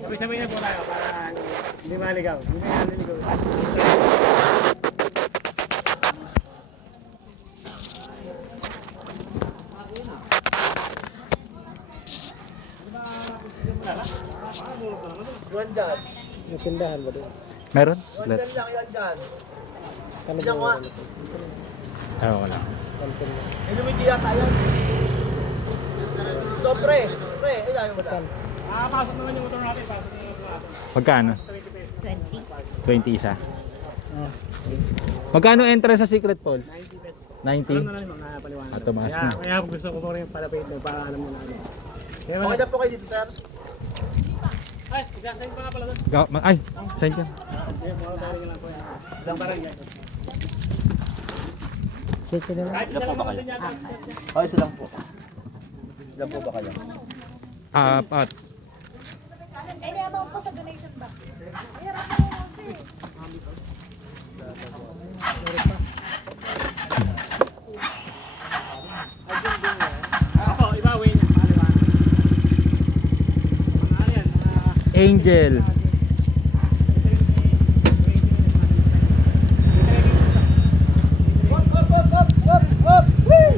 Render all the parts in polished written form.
Sabay na po tayo para hindi maligaw. Hindi maligaw. Yuan dyan. May tindahan ba doon? Meron? Yuan dyan lang yan dyan. Ano Diyan ba? Ay, wala. May lumiti yata yun. So, pre, ayaw mo na. Pasok naman yung motor natin. Pasok naman yung motor natin. Magkano? 20. 20 isa. Magkano entrance sa Secret Falls? 90 pesos po. 90? Alam na lang mga paliwanag. Ah, tumaas na. Kaya gusto ko po rin palapit mo para alam mo na ano. Kaya Okay na po kayo dito, sir. ay, igasayin pa nga pala doon. Ay, sign ka. Hindi, mga tayo lang po yan. Ilang barangay. Sige na lang. Kahit isa lang naman din yata. Okay, isa lang po. Ilan po ba kayo? Apat. Eh, di abang po sa donation box. Ay, harap mo yung konti. Ako, iba way niya. Paliwanag. Mga ano yan, Angel. Hop, hop, hop, hop, hop, hop, woo!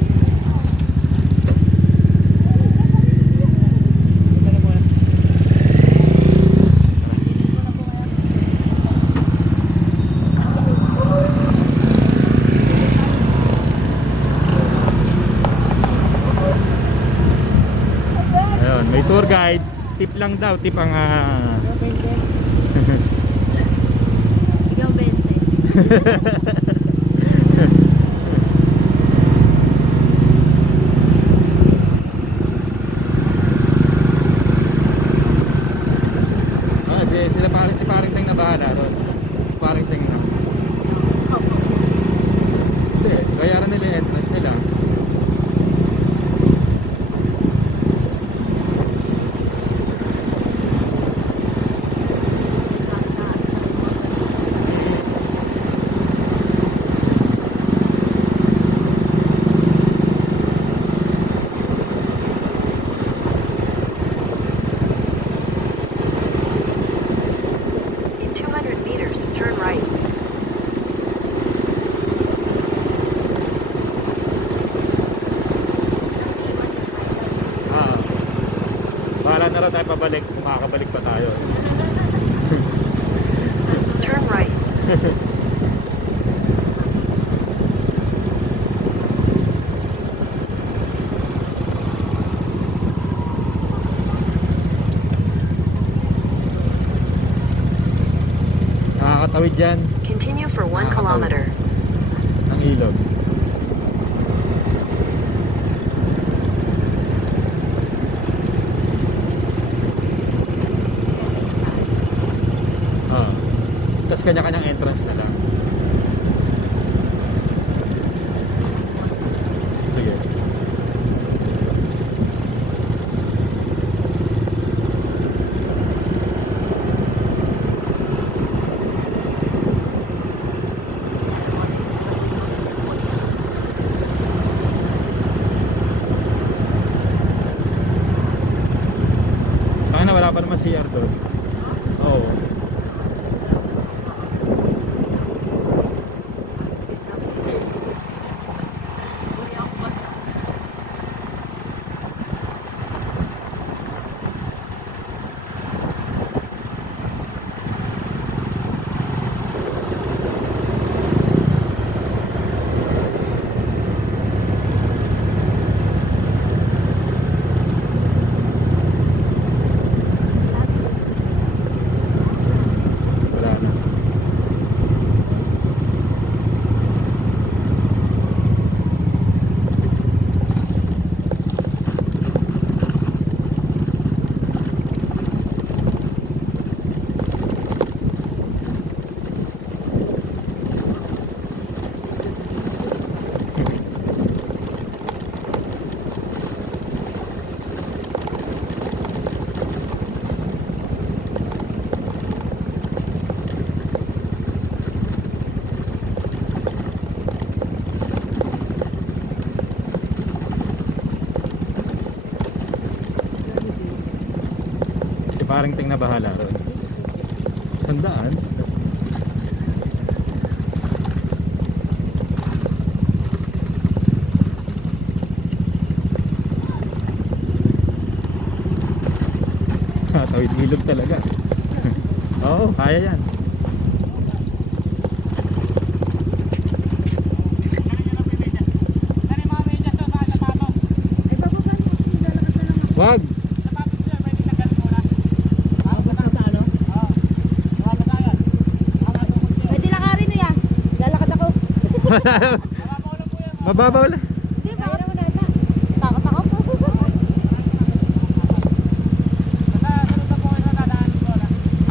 Ayun, may tour guide. Tip lang daw, tip ang Ikaw, 20. sila parang si paring Teng na bahala ron. Paring Teng na. Hindi, bayaran nila yung entrance nila. In 200 meters, turn right. Bahala na rin tayo pabalik, kung makakabalik pa tayo. Turn right. Nakakatawid dyan Continue for 1 kilometer. ng ilog. Tapos kanya-kanyang entrance na lang. Sige. Sana wala pa naman CR doon. Oo. Parang ting na bahala ron. 100. Tawid ilog talaga. Oo, kaya yan. Wag. Pwede lakarin mo yan. Lalakad ako. Mababaw lang. Hindi ba? Takot ako.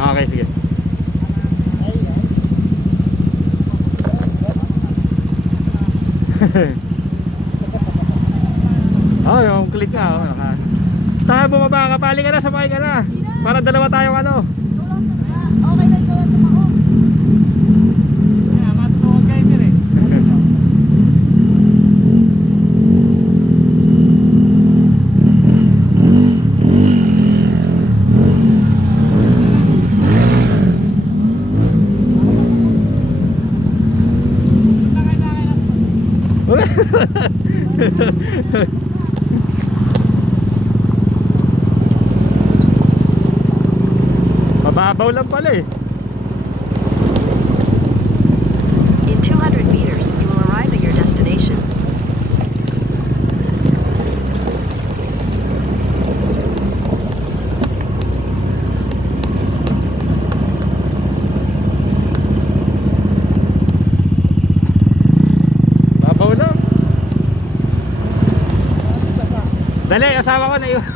Okay, sige. Oh, yung click na. Oh, taka bumaba ka, pali ka na, sabay ka na. Para dalawa tayong ano. Okay lang ikaw ang tumako. Matutuwag kayo sir eh. Mababaw lang pala eh. In 200 meters, you will arrive at your destination. Babaw lang. Dali, asawa ko na iwan.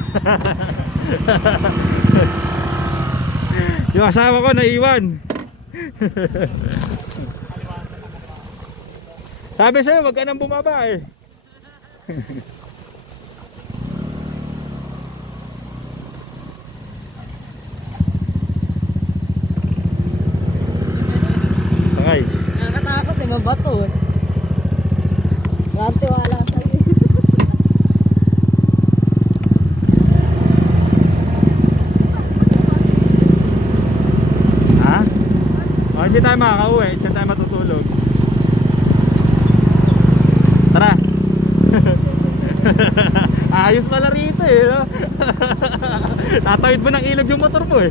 Yung asawa ko naiwan. Sabi sa'yo, wag ka nang bumaba eh. Sakay. Nakakatakot eh, mabato eh. Grabe wala sa'yo. Ha? Oh, hindi tayo makakauwi, hindi tayo matutulog. Tara. Ayos pala rito eh, no? Tatawid mo ng ilog yung motor mo eh.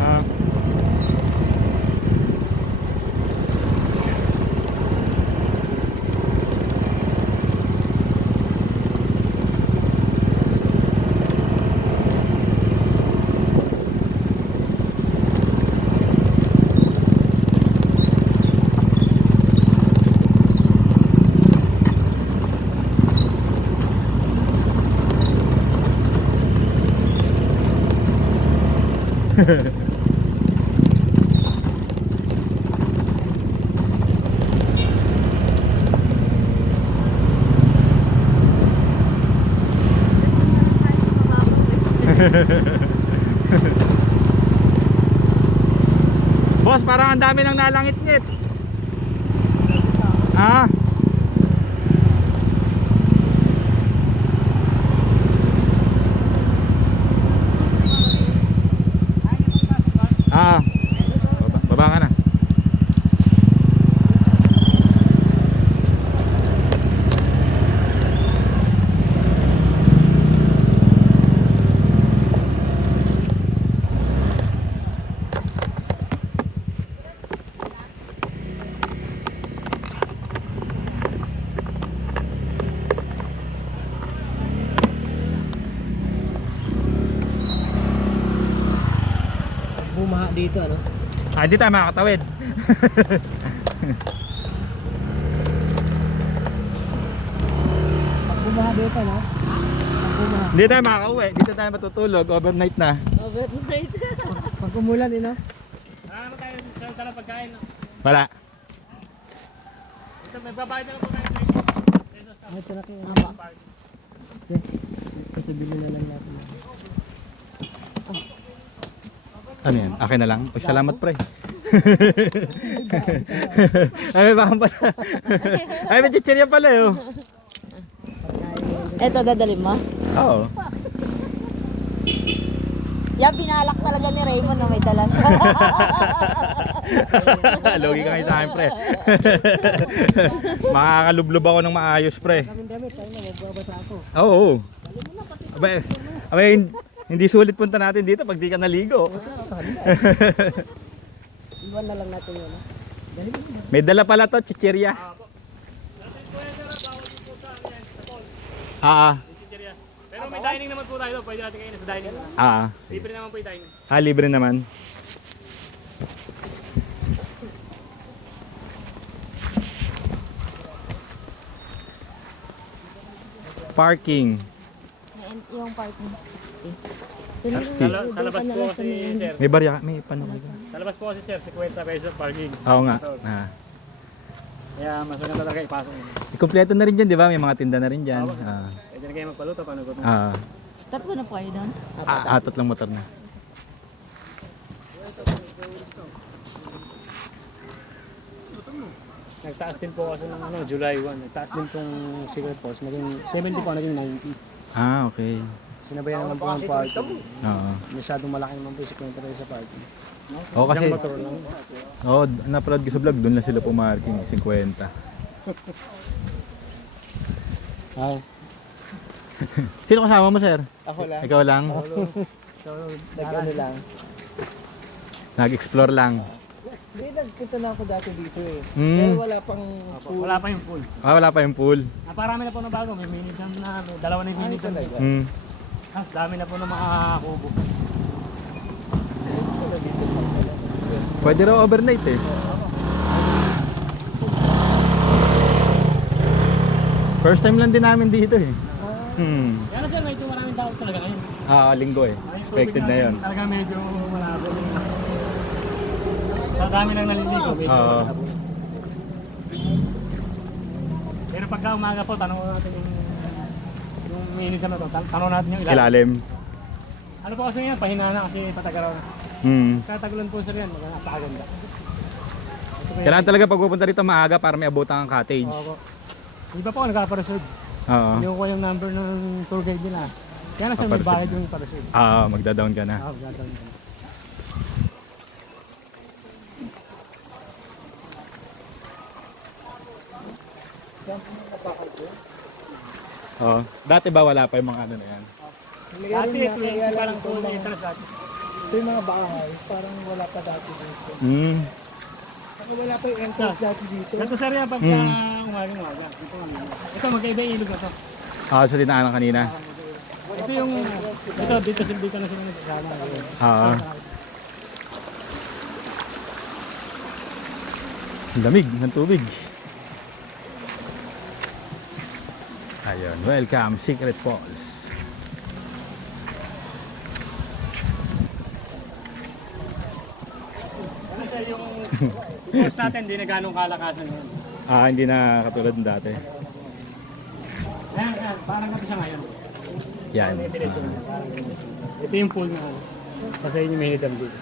Ah. Boss, parang ang dami nang nalangit-ngit. Ah. Ah. Baba ka na. Bumaha dito, ano? Ah, hindi tayo makakatawid. Pag bumaha dito, no? Pag bumaha. Hindi tayo makakauwi. Dito tayo matutulog. Overnight na. Overnight. Pag umulan, eh, no? Ano tayo sa pagkain? No? Wala. Ito, may babayad na lang po tayo. Ay, ito na kayo. Haba. Kasi bilhin na lang natin. Ano yan? Akin na lang. Uy, salamat pre. Ay, may bakang pala. Ay, may chichirya pala eh. Oh. Eto, dadalhin mo? Oo. Yan, pinalak talaga ni Raymond na may dala. Logi ka ngayon sa akin, pre. Makakalublob ako ng maayos, pre. Oo. Abay, hindi sulit punta natin dito pag di ka naligo. Iwan na lang natin yun. May dala pala to, chichirya. Pero may dining naman po tayo. Pwede natin kainin sa dining. Libre naman po yung dining. Libre naman. Parking. Yung parking 60. Sa labas po kasi, sir. May barya, may paano ba? Sa labas po kasi, sir, 50 pesos parking. Oo nga. Kaya mas maganda talaga ipasok mo. Kompleto na rin dyan, di ba? May mga tinda na rin dyan. Pwede na kayo magpaluto. Paano ko? Tatlo na po kayo doon? Atat lang motor na. Nagtaas din po kasi ng July 1. Nagtaas din pong Secret Falls. Naging 70 po, naging 90. Okay. Sinabayan naman po ang parking. Oo. Masyadong malaki naman po yung 50 pesos sa parking. Oo, kasi, Isang motor lang. na-upload ko sa vlog, doon lang sila pumarking, 50. Ay. Sino kasama mo, sir? Ako lang. Ikaw lang? Nag-ano lang. Nag-explore lang. Hindi, nagpunta na ako dati dito eh. Hmm. Eh, wala pang pool. Wala pa yung pool. Wala pa yung pool. Parami na po na bago. May minidam na. May dalawa na yung Ay, minidam. talaga. Dami na po ng mga kubo. Pwede raw overnight eh. First time lang din namin dito eh. Kaya na, sir, medyo maraming tao talaga ngayon. Linggo eh. Expected na yun. Talaga medyo malabo. Sa dami nang naliligo. Medyo malabo. Pero pagka umaga po, tanong natin yung minidam na to. Tanong natin yung ilalim. Ilalim. Ano po kasi yan? Pahina na kasi patagaraw na. Katagulan po sir yan. Napakaganda. Kailangan talaga pag pupunta rito maaga para may abutan ang cottage. Oo. Iba po nagka-parasurd. Oo. Hindi ko yung number ng tour guide nila. Kaya na sir, may bayad yung parasurd. Magda-down ka na. Gagawin ko. Dati ba wala pa yung mga ano na yan? Dati, 20 pa lang po na interest dati. Ito yung mga bahay, parang wala pa dati dito. Ako wala pa yung entrance dati dito. Ganito sir yan pagka umaga. Ito magkaiba yung ilog na to. Sa tinaanan kanina. Ito yung, dito ka na sila nagsasama. Lamig ng tubig. Ayun, welcome Secret Falls. Kasi yung course natin, hindi na ganong kalakasan yun. Hindi na katulad ng dati. Ayan, parang natin siya ngayon. Yan. Ito yung pool na kasi yun yung minidam dito.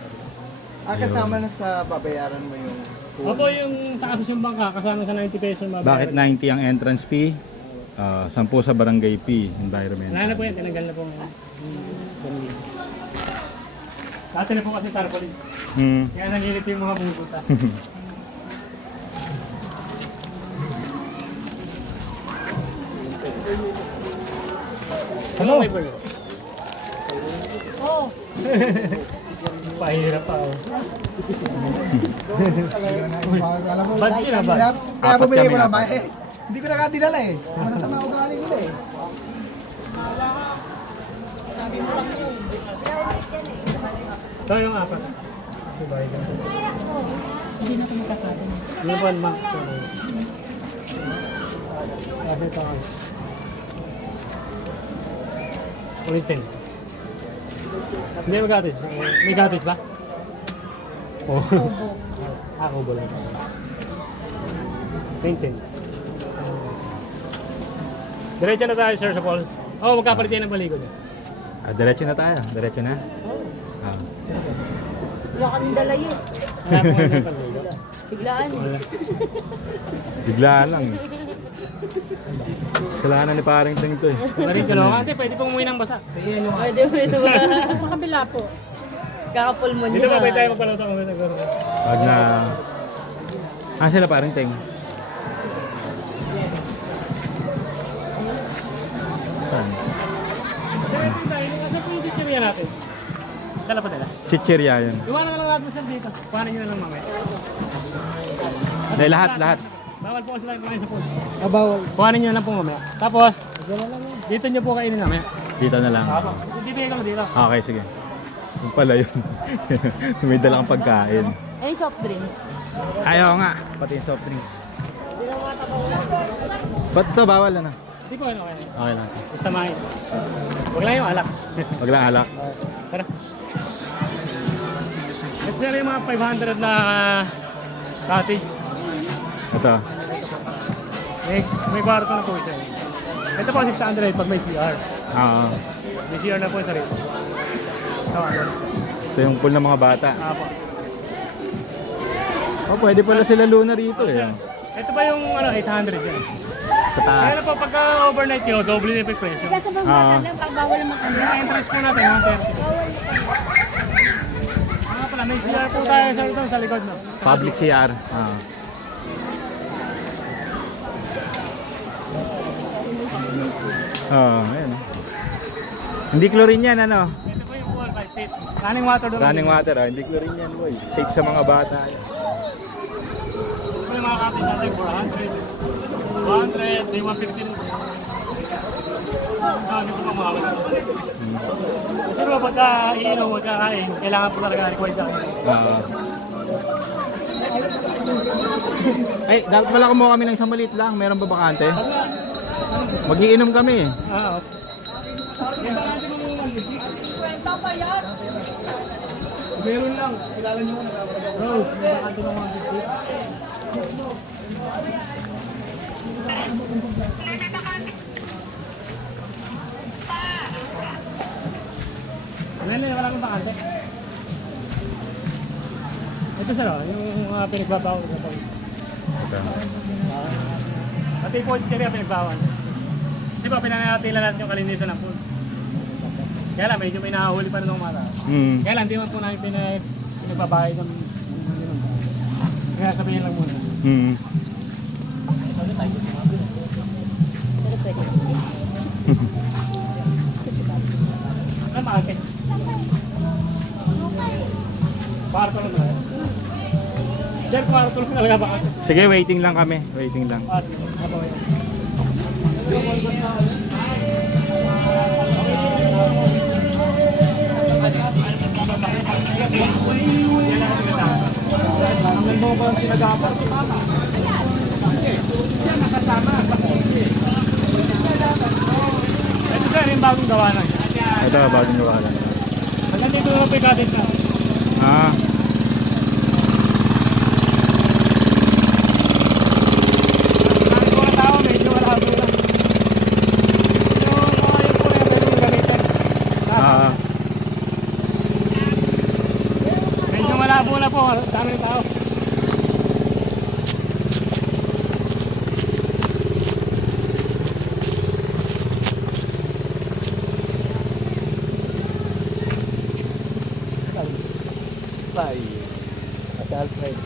Kasama na sa babayaran mo yung pool. Opo, yung sa kasos yung bangka, kasama sa 90 pesos mabayaran. Bakit 90 ang entrance fee? 10 sa barangay fee, environment. Wala na po yan, tinanggal na po ang ganun. Dati na po kasi tarpaulin. Kaya nangilit yung mga bumubuta. Ano? Oh, Pahirap pa oh. Alam mo, Ba't yun ba? kaya Apat bumili kami, mo na apat. ba eh? Hindi ko nakadilala eh. Masasama ugali nila eh. Ito yung apat. hindi na kami kakain. Ano ba max? Kasi ito ako. Ulitin. Hindi may gatis. May gatis ba? Oo. Kubo lang. 20. Diretso na tayo sir sa falls. Magkapalit yan ng baligo niya. Diretso na tayo. Diretso na. Wala kaming dala yun. Kaya po yung baligo. Biglaan. Biglaan lang. Kasalanan ni paring ting to eh. Maring Salonga. Ate, pwede pong umuwi ng basa. Pwede ba? Sa kabila po. Kakapulmon Dito niya. ba pwede tayo magpaluto kung gusto? Pag na... Sila paring ting? Saan? Nasa po yung chichirya natin. Dala pa dala. Chichirya yun. Iwanan na lang natin sa dito. Kuhanin nyo na lang mamaya. Dahil lahat. Bawal po kasi tayo kumain sa pool. Bawal. Kuhanin nyo na lang po mamaya. Tapos, dito nyo po kainin mamaya. Dito na lang. Bibigay ko dito. Okay, sige. Yung pala yun. May dala kang pagkain. Ay, soft drinks. Ayaw nga. Pati yung soft drinks. Ba't ito bawal na? Hindi po, ano kaya. Okay lang. Basta main. Huwag lang yung alak. Wag lang alak. Tara. Ito na yung mga 500 na cottage. Ito. May kwarto na po ito. Ito po 600 pag may CR. Oo. May CR na po sa rito. Ito, ano. Ito yung pool ng mga bata. Po. Oh, pwede pala sila luna rito eh. Ito ba yung ano, 800 yan? Sa taas. Kaya na po, pagka overnight nyo, doble na yung presyo. Kasi bang bata lang, pag bawal naman kami. Yung entrance po natin, 130. Mga pala, may CR po tayo sa ito, sa likod. No? Public CR. Ayun. Hindi chlorine yan, ano? Ito po yung pool, 5 feet. Running water doon. Running water, hindi chlorine yan, boy. Safe sa mga bata. Ito po yung mga cottage natin, 400. 100, may 150 rin. Hindi po mamawala. Kasi ba, pagka iinom, pagka kain, kailangan po talaga required sa akin. Ay, dapat pala kumuha kami ng isang maliit lang. Meron ba bakante? Magiinom kami eh. Meron lang. Kilala niyo ko nagkakaroon. Rose, may bakante ng 150. Wala kang bakante. Ito sir, yung pinagbabawal. Pati po si Cherry pinagbawal. Kasi po pinanatila natin yung kalinisan ng pools. Kaya lang, medyo may nakahuli pa rin ng mata. Kaya lang, di man po namin pinagbabayad ng kaya sabihin lang muna. Ano makakit? Kwarto lang talaga. Diyan, kwarto lang talaga ba? Sige, waiting lang kami. Waiting lang. Sige. Abaw yan. Ang mo ba ang sinagapan? Siya nakasama sa kotse. Ito sir, yung bagong gawa lang. Ito, bagong gawa lang. Hanggang dito na po yung cottage na. Marami po na tao, medyo wala po lang. Yung po na yung gamitin. Medyo malabo na po, dami ng tao. Bye. Ate Alfred.